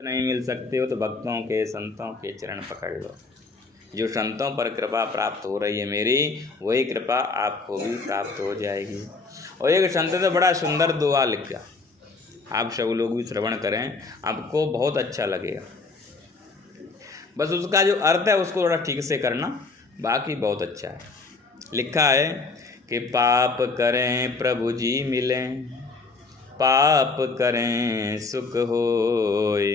नहीं मिल सकते हो तो भक्तों के संतों के चरण पकड़ लो। जो संतों पर कृपा प्राप्त हो रही है मेरी, वही कृपा आपको भी प्राप्त हो जाएगी। और एक संत तो बड़ा सुंदर दुआ लिखा, आप सब लोग भी श्रवण करें, आपको बहुत अच्छा लगेगा। बस उसका जो अर्थ है उसको थोड़ा ठीक से करना, बाकी बहुत अच्छा है। लिखा है कि पाप करें प्रभु जी मिलें, पाप करें सुख होए,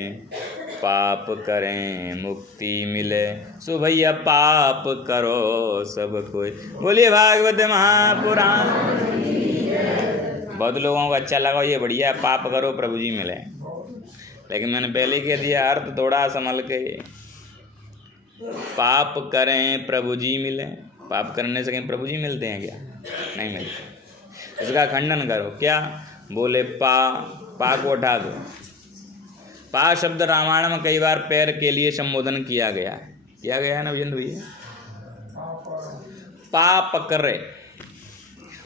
पाप करें मुक्ति मिले, सो भैया पाप करो सब कोई। बोलिए भागवत महापुराण। बहुत लोगों को अच्छा लगा, ये बढ़िया है, पाप करो प्रभु जी मिले। लेकिन मैंने पहले कह दिया, अर्थ थोड़ा संभल के। पाप करें प्रभु जी मिले, पाप करने से कहीं प्रभु जी मिलते हैं क्या? नहीं मिलते। इसका खंडन करो। क्या बोले? पा को उठा दो। पा शब्द रामायण में कई बार पैर के लिए संबोधन किया गया है ना विजेंद्र भैया? पा पकड़े,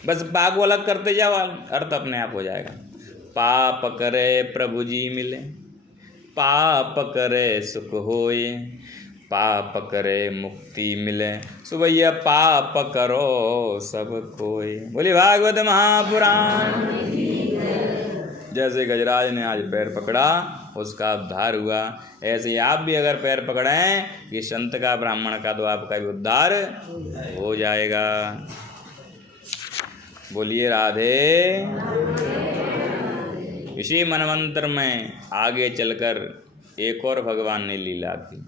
बस पा को अलग करते जाओ, अर्थ अपने आप हो जाएगा। पा पकड़े प्रभु जी मिले, पा पकड़े सुख होए, पाप करे मुक्ति मिले, सो भैया पाप करो सब कोई। बोलिए भागवत महापुराण। जैसे गजराज ने आज पैर पकड़ा, उसका उद्धार हुआ, ऐसे आप भी अगर पैर पकड़ें कि संत का ब्राह्मण का, तो आपका भी उद्धार हो जाएगा। बोलिए राधे। इसी मनवंतर में आगे चलकर एक और भगवान ने लीला की।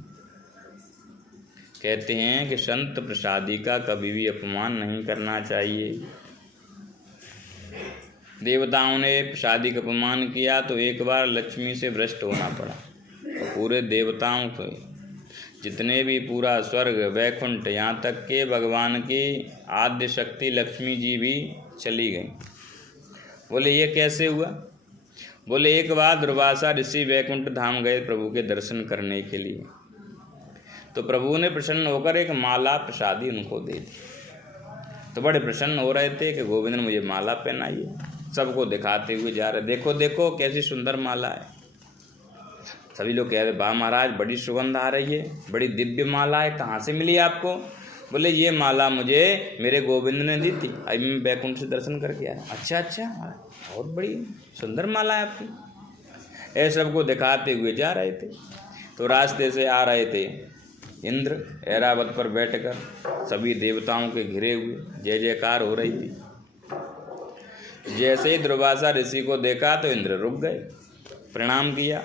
कहते हैं कि संत प्रसादी का कभी भी अपमान नहीं करना चाहिए। देवताओं ने प्रसादी का अपमान किया तो एक बार लक्ष्मी से भ्रष्ट होना पड़ा। पूरे देवताओं के जितने भी, पूरा स्वर्ग वैकुंठ, यहाँ तक के भगवान की आद्य शक्ति लक्ष्मी जी भी चली गई। बोले ये कैसे हुआ? बोले एक बार दुर्वासा ऋषि वैकुंठ धाम गए प्रभु के दर्शन करने के लिए, तो प्रभु ने प्रसन्न होकर एक माला प्रसादी उनको दे दी। तो बड़े प्रसन्न हो रहे थे कि गोविंद ने मुझे माला पहनाई, सबको दिखाते हुए जा रहे, देखो देखो कैसी सुंदर माला है। सभी लोग कह रहे, वाह महाराज बड़ी सुगंध आ रही है, बड़ी दिव्य माला है, कहाँ से मिली आपको? बोले ये माला मुझे मेरे गोविंद ने दी थी, अभी मैं बैकुंठ से दर्शन करके आया। अच्छा, बहुत बड़ी सुंदर माला है आपकी। ऐसे सबको दिखाते हुए जा रहे थे। तो रास्ते से आ रहे थे इंद्र, ऐरावत पर बैठकर सभी देवताओं के घिरे हुए, जय जयकार हो रही थी। जैसे ही दुर्वासा ऋषि को देखा तो इंद्र रुक गए, प्रणाम किया।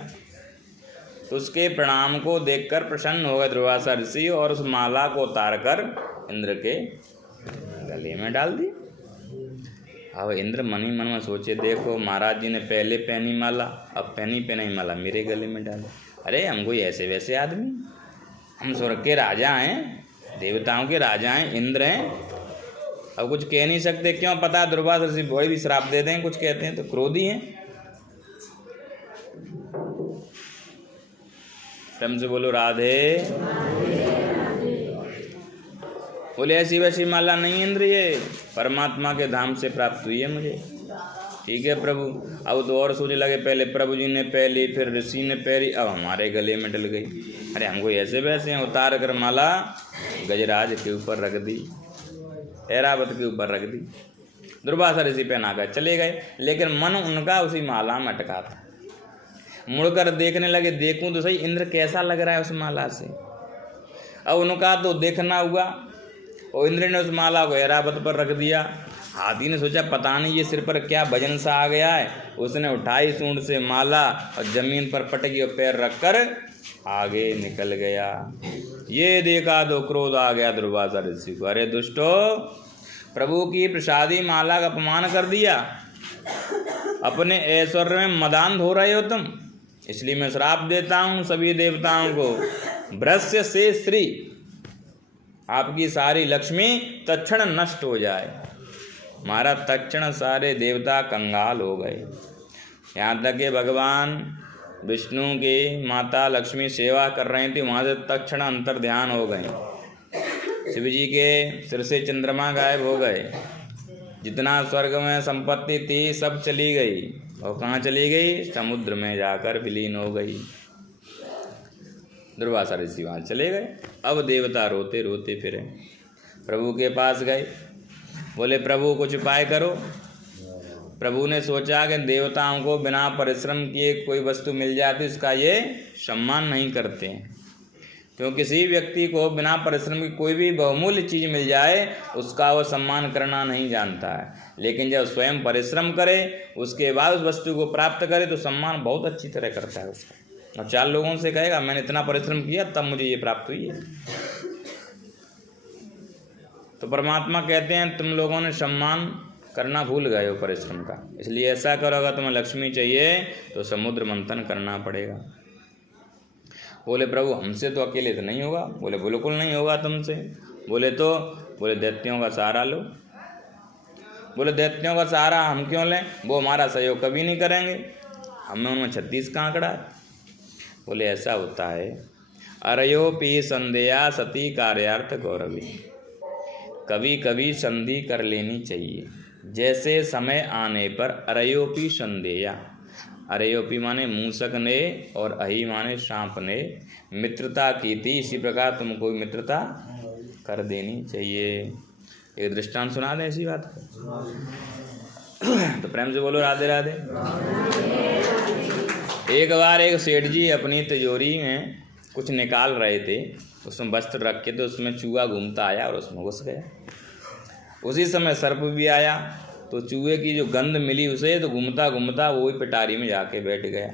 तो उसके प्रणाम को देखकर प्रसन्न हो गए दुर्वासा ऋषि, और उस माला को उतारकर इंद्र के गले में डाल दी। अब इंद्र मन ही मन में सोचे, देखो महाराज जी ने पहले पहनी माला, अब पहनी माला मेरे गले में डाले। अरे हम कोई ऐसे वैसे आदमी, हम स्वर्ग के राजा हैं, देवताओं के राजा हैं, इंद्र हैं, अब कुछ कह नहीं सकते। क्यों? पता दुर्वासा ऋषि बड़े भी श्राप देते हैं, कुछ कहते हैं तो क्रोधी हैं। तुम से बोलो राधे। बोले ऐसी वैसी माला नहीं इंद्र, ये परमात्मा के धाम से प्राप्त हुई है मुझे। ठीक है प्रभु। अब तो और सोचने लगे, पहले प्रभु जी ने पहली, फिर ऋषि ने पहली, अब हमारे गले में डल गई। अरे हमको ऐसे वैसे हैं, उतार कर माला गजराज के ऊपर रख दी, ऐरावत के ऊपर रख दी। दुर्वासा ऋषि पहना कर चले गए, लेकिन मन उनका उसी माला में अटका था। मुड़कर देखने लगे, देखूं तो सही इंद्र कैसा लग रहा है उस माला से। अब उनका तो देखना हुआ, और इंद्र ने उस माला को ऐरावत पर रख दिया। हाथी ने सोचा पता नहीं ये सिर पर क्या वजन सा आ गया है, उसने उठाई सूंड से माला और जमीन पर पटकी और पैर रखकर आगे निकल गया। ये देखा तो क्रोध आ गया दुर्वासा ऋषि को, अरे दुष्टो, प्रभु की प्रसादी माला का अपमान कर दिया, अपने ऐश्वर्य में मदान हो रहे हो तुम, इसलिए मैं श्राप देता हूँ सभी देवताओं को, भ्रष्य से श्री, आपकी सारी लक्ष्मी तत्क्षण नष्ट हो जाए। हमारा तत्क्षण सारे देवता कंगाल हो गए। यहाँ तक कि भगवान विष्णु की माता लक्ष्मी सेवा कर रही थी, वहाँ से तत्क्षण अंतर ध्यान हो गए। शिव जी के सिर से चंद्रमा गायब हो गए, जितना स्वर्ग में संपत्ति थी सब चली गई, और कहाँ चली गई? समुद्र में जाकर विलीन हो गई। दुर्वासा ऋषि वहाँ चले गए। अब देवता रोते रोते फिरे, प्रभु के पास गए, बोले प्रभु कुछ उपाय करो। प्रभु ने सोचा कि देवताओं को बिना परिश्रम किए कोई वस्तु मिल जाती इसका ये सम्मान नहीं करते हैं, क्योंकि किसी व्यक्ति को बिना परिश्रम की कोई भी बहुमूल्य चीज़ मिल जाए उसका वो सम्मान करना नहीं जानता है, लेकिन जब स्वयं परिश्रम करे उसके बाद उस वस्तु को प्राप्त करे तो सम्मान बहुत अच्छी तरह करता है उसका, और 4 लोगों से कहेगा मैंने इतना परिश्रम किया तब मुझे ये प्राप्त हुई है। तो परमात्मा कहते हैं तुम लोगों ने सम्मान करना भूल गए हो परिश्रम का, इसलिए ऐसा करो अगर तुम्हें लक्ष्मी चाहिए तो समुद्र मंथन करना पड़ेगा। बोले प्रभु हमसे तो अकेले तो नहीं होगा। बोले बिल्कुल नहीं होगा तुमसे। बोले दैत्यों का सहारा लो। बोले दैत्यों का सहारा हम क्यों लें, वो हमारा सहयोग कभी नहीं करेंगे, हमें उनमें 36 का आंकड़ा है। बोले ऐसा होता है, अरयोपि संध्या सती कार्यार्थ गौरवी, कभी कभी संधि कर लेनी चाहिए, जैसे समय आने पर अरयोपि संध्या, अरयोपि माने मूसक ने और अहि माने सांप ने मित्रता की थी, इसी प्रकार तुमको मित्रता कर देनी चाहिए। एक दृष्टांत सुना दें इसी बात का, तो प्रेम से बोलो राधे राधे। एक बार एक सेठ जी अपनी तिजोरी में कुछ निकाल रहे थे, उसमें वस्त्र रख के, तो उसमें चूहा घूमता आया और उसमें घुस गया। उसी समय सर्प भी आया, तो चूहे की जो गंध मिली उसे, तो घूमता घूमता वो ही पिटारी में जाके बैठ गया।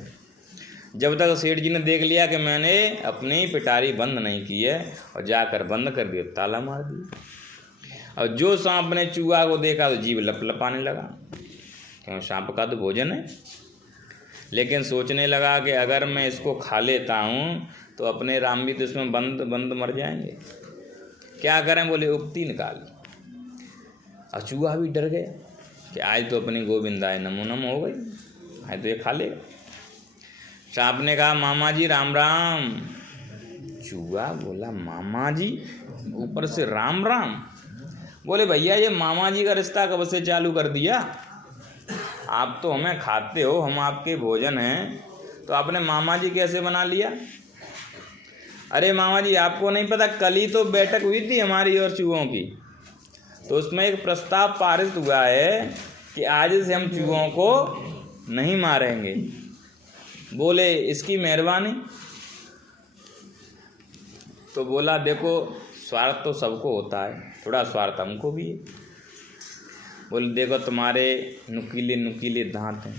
जब तक सेठ जी ने देख लिया कि मैंने अपनी पिटारी बंद नहीं की है, और जाकर बंद कर दिया, ताला मार दिया। और जो सांप ने चूहा को देखा तो जीभ लपलपाने लगा, क्यों सांप का तो भोजन है, लेकिन सोचने लगा कि अगर मैं इसको खा लेता हूँ तो अपने राम भी तो इसमें बंद मर जाएंगे, क्या करें। बोले उक्ति निकाल। और चूहा भी डर गया कि आज तो अपनी गोविंदाय नमो नम हो गई, आज तो ये खा लेगा। सांप ने कहा मामा जी राम राम। चूहा बोला मामा जी, ऊपर से राम राम। बोले भैया ये मामा जी का रिश्ता कब से चालू कर दिया, आप तो हमें खाते हो, हम आपके भोजन हैं, तो आपने मामा जी कैसे बना लिया। अरे मामा जी आपको नहीं पता, कल ही तो बैठक हुई थी हमारी और चूहों की, तो उसमें एक प्रस्ताव पारित हुआ है कि आज से हम चूहों को नहीं मारेंगे। बोले इसकी मेहरबानी। तो बोला देखो स्वार्थ तो सबको होता है, थोड़ा स्वार्थ हमको भी है। बोले देखो तुम्हारे नुकीले नुकीले दांत हैं,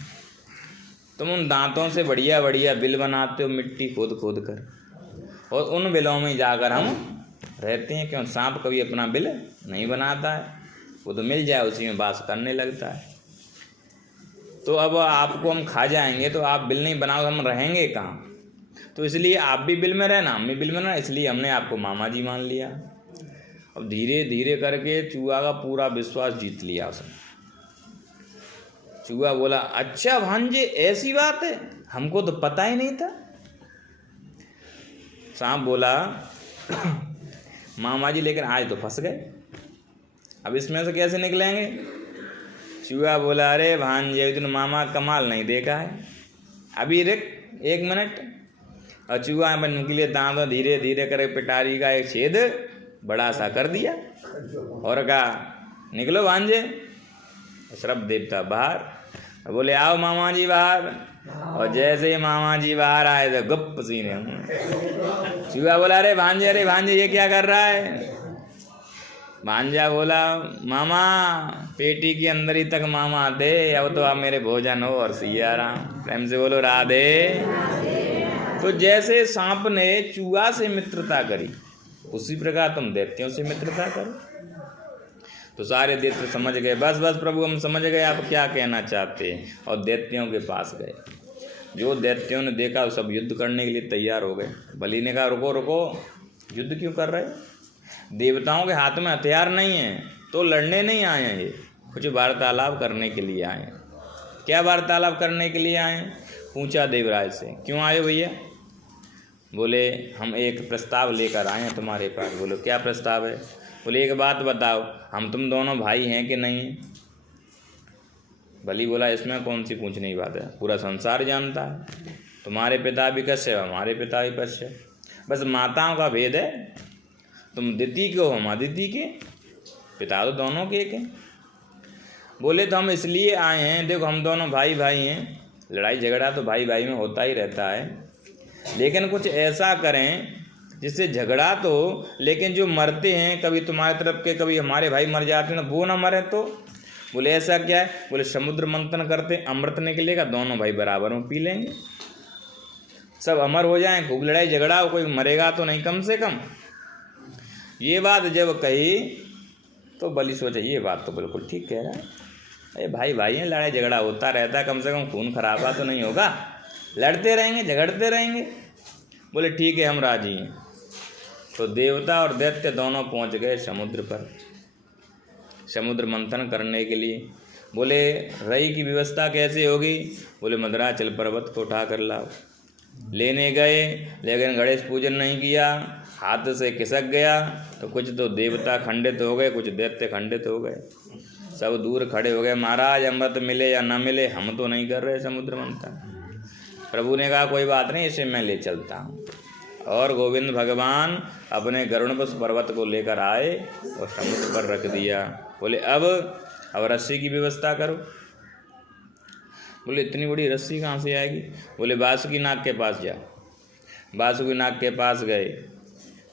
तुम उन दांतों से बढ़िया बढ़िया बिल बनाते हो मिट्टी खोद खोद कर, और उन बिलों में जाकर हम रहते हैं, क्यों सांप कभी अपना बिल नहीं बनाता है, वो तो मिल जाए उसी में वास करने लगता है। तो अब आपको हम खा जाएंगे तो आप बिल नहीं बनाओ, हम रहेंगे कहाँ। तो इसलिए आप भी बिल में रहना, हम भी बिल में रहना, इसलिए हमने आपको मामा जी मान लिया। अब धीरे धीरे करके चूहा का पूरा विश्वास जीत लिया उसने। चूहा बोला अच्छा भांजे ऐसी बात है, हमको तो पता ही नहीं था। सांप बोला मामा जी लेकिन आज तो फंस गए, अब इसमें से कैसे निकलेंगे। चूहा बोला अरे भांजे तुमने मामा कमाल नहीं देखा है, अभी रुक 1 मिनट। और चूहा में नुकीले दांतों धीरे धीरे कर पिटारी का एक छेद बड़ा सा कर दिया और कहा निकलो भांजे। श्रभ देवता बाहर, बोले आओ मामा जी बाहर। और जैसे ही मामा जी बाहर आए तो गुप्त सीने। चूहा बोला अरे भांजे ये क्या कर रहा है। भांजा बोला मामा पेटी के अंदर ही तक मामा दे, अब तो आप मेरे भोजन हो और सिया राम। प्रेम से बोलो राधे। तो जैसे सांप ने चूहा से मित्रता करी, उसी प्रकार तुम दैत्यों से मित्रता करो। तो सारे दैत्य समझ गए, बस प्रभु हम समझ गए आप क्या कहना चाहते हैं, और दैत्यों के पास गए। जो दैत्यों ने देखा सब युद्ध करने के लिए तैयार हो गए। बलि ने कहा रुको रुको, युद्ध क्यों कर रहे, देवताओं के हाथ में हथियार नहीं है, तो लड़ने नहीं आए हैं, ये कुछ वार्तालाप करने के लिए आए हैं। क्या वार्तालाप करने के लिए आए हैं, पूछा देवराज से, क्यों आए भैया। बोले हम एक प्रस्ताव लेकर आए हैं तुम्हारे पास। बोलो क्या प्रस्ताव है। बोले एक बात बताओ, हम तुम दोनों भाई हैं कि नहीं हैं। बलि बोला इसमें कौन सी पूछने की बात है, पूरा संसार जानता है, तुम्हारे पिता भी कश्यप हमारे पिता भी कश्यप, बस माताओं का भेद है, तुम दिति के हो, हम अदिति के, पिता तो दोनों के एक हैं। बोले तो हम इसलिए आए हैं, देखो हम दोनों भाई भाई हैं, लड़ाई झगड़ा तो भाई भाई में होता ही रहता है, लेकिन कुछ ऐसा करें जिससे झगड़ा तो, लेकिन जो मरते हैं कभी तुम्हारे तरफ के कभी हमारे भाई मर जाते हैं, वो ना मरे तो। बोले ऐसा क्या है? बोले समुद्र मंथन करते अमृत निकलेगा, दोनों भाई बराबर में पी लेंगे, सब अमर हो जाएं, खूब लड़ाई झगड़ा हो, कोई मरेगा तो नहीं कम से कम। ये बात जब कही तो बलि सोचा ये बात तो बिल्कुल ठीक कह रहा है, अरे भाई भाई हैं, लड़ाई झगड़ा होता रहता है, कम से कम खून खराबा तो नहीं होगा, लड़ते रहेंगे झगड़ते रहेंगे। बोले ठीक है हम राजी हैं। तो देवता और दैत्य दोनों पहुंच गए समुद्र पर समुद्र मंथन करने के लिए। बोले रई की व्यवस्था कैसे होगी? बोले मद्राचल पर्वत को उठा कर लाओ। लेने गए, लेकिन गणेश पूजन नहीं किया, हाथ से खिसक गया, तो कुछ तो देवता खंडित हो गए, कुछ दैत्य खंडित हो गए, सब दूर खड़े हो गए, महाराज अमृत मिले या न मिले हम तो नहीं कर रहे समुद्र मंथन। प्रभु ने कहा कोई बात नहीं, इसे मैं ले चलता हूँ। और गोविंद भगवान अपने गरुड़ पर पर्वत को लेकर आए और समुद्र पर रख दिया। बोले अब रस्सी की व्यवस्था करो। बोले इतनी बड़ी रस्सी कहाँ से आएगी? बोले बासुकी नाग के पास जाओ। बासुकी नाग के पास गए,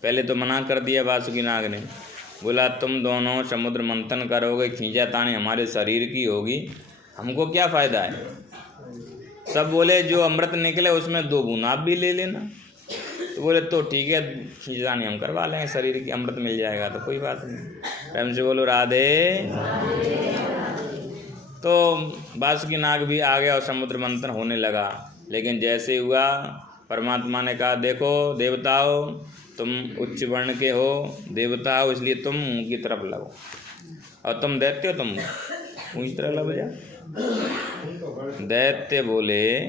पहले तो मना कर दिया बासुकी नाग ने, बोला तुम दोनों समुद्र मंथन करोगे, खींचातानी हमारे शरीर की होगी, हमको क्या फ़ायदा है। सब बोले जो अमृत निकले उसमें 2 बूंद आप भी ले लेना। तो बोले तो ठीक है, खींचातानी हम करवा लेंगे, शरीर की अमृत मिल जाएगा तो कोई बात नहीं। प्रेम से बोलो राधे। तो बासुकी नाग भी आ गया और समुद्र मंथन होने लगा। लेकिन जैसे हुआ परमात्मा ने कहा देखो देवताओं, तुम उच्च वर्ण के हो, देवता हो, इसलिए तुम मुँह की तरफ लगो, और तुम दैत्य हो, तुम मुँह की तरफ लग जाओ। दैत्य बोले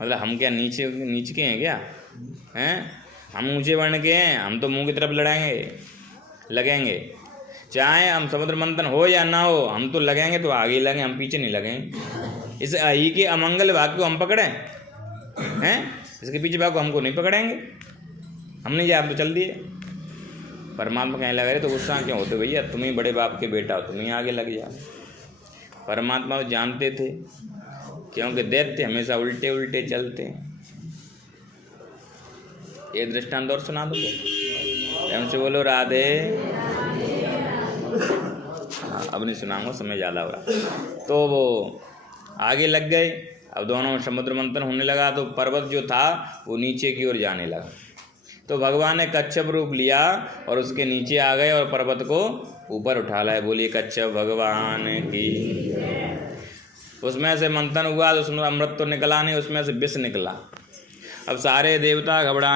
मतलब हम क्या नीचे के हैं क्या? हैं हम ऊंचे वर्ण के हैं, हम तो मुँह की तरफ लगेंगे, चाहे हम समुद्र मंथन हो या ना हो, हम तो लगेंगे तो आगे लगेंगे, हम पीछे नहीं लगेंगे। इस अही के अमंगल भाग को हम पकड़ें हैं, इसके पीछे भाग को हमको नहीं पकड़ेंगे, हम नहीं जाए, हम तो चल दिए। परमात्मा कहने लगा रहे तो गुस्सा क्यों होते भैया, तुम ही बड़े बाप के बेटा हो, तुम ही आगे लग जाओ। परमात्मा तो जानते थे, क्योंकि दैत्य हमेशा उल्टे उल्टे चलते हैं। ये दृष्टांत और सुना दो, हमसे बोलो राधे। अब नहीं सुनाऊंगा, समय ज़्यादा हो रहा। तो वो आगे लग गए, अब दोनों समुद्र मंथन होने लगा, तो पर्वत जो था वो नीचे की ओर जाने लगा। तो भगवान ने कच्छप रूप लिया और उसके नीचे आ गए और पर्वत को ऊपर उठा लाए। बोलिए कच्छप भगवान की। उसमें से मंथन हुआ तो उसमें अमृत तो निकला नहीं, उसमें से विष निकला। अब सारे देवता घबरा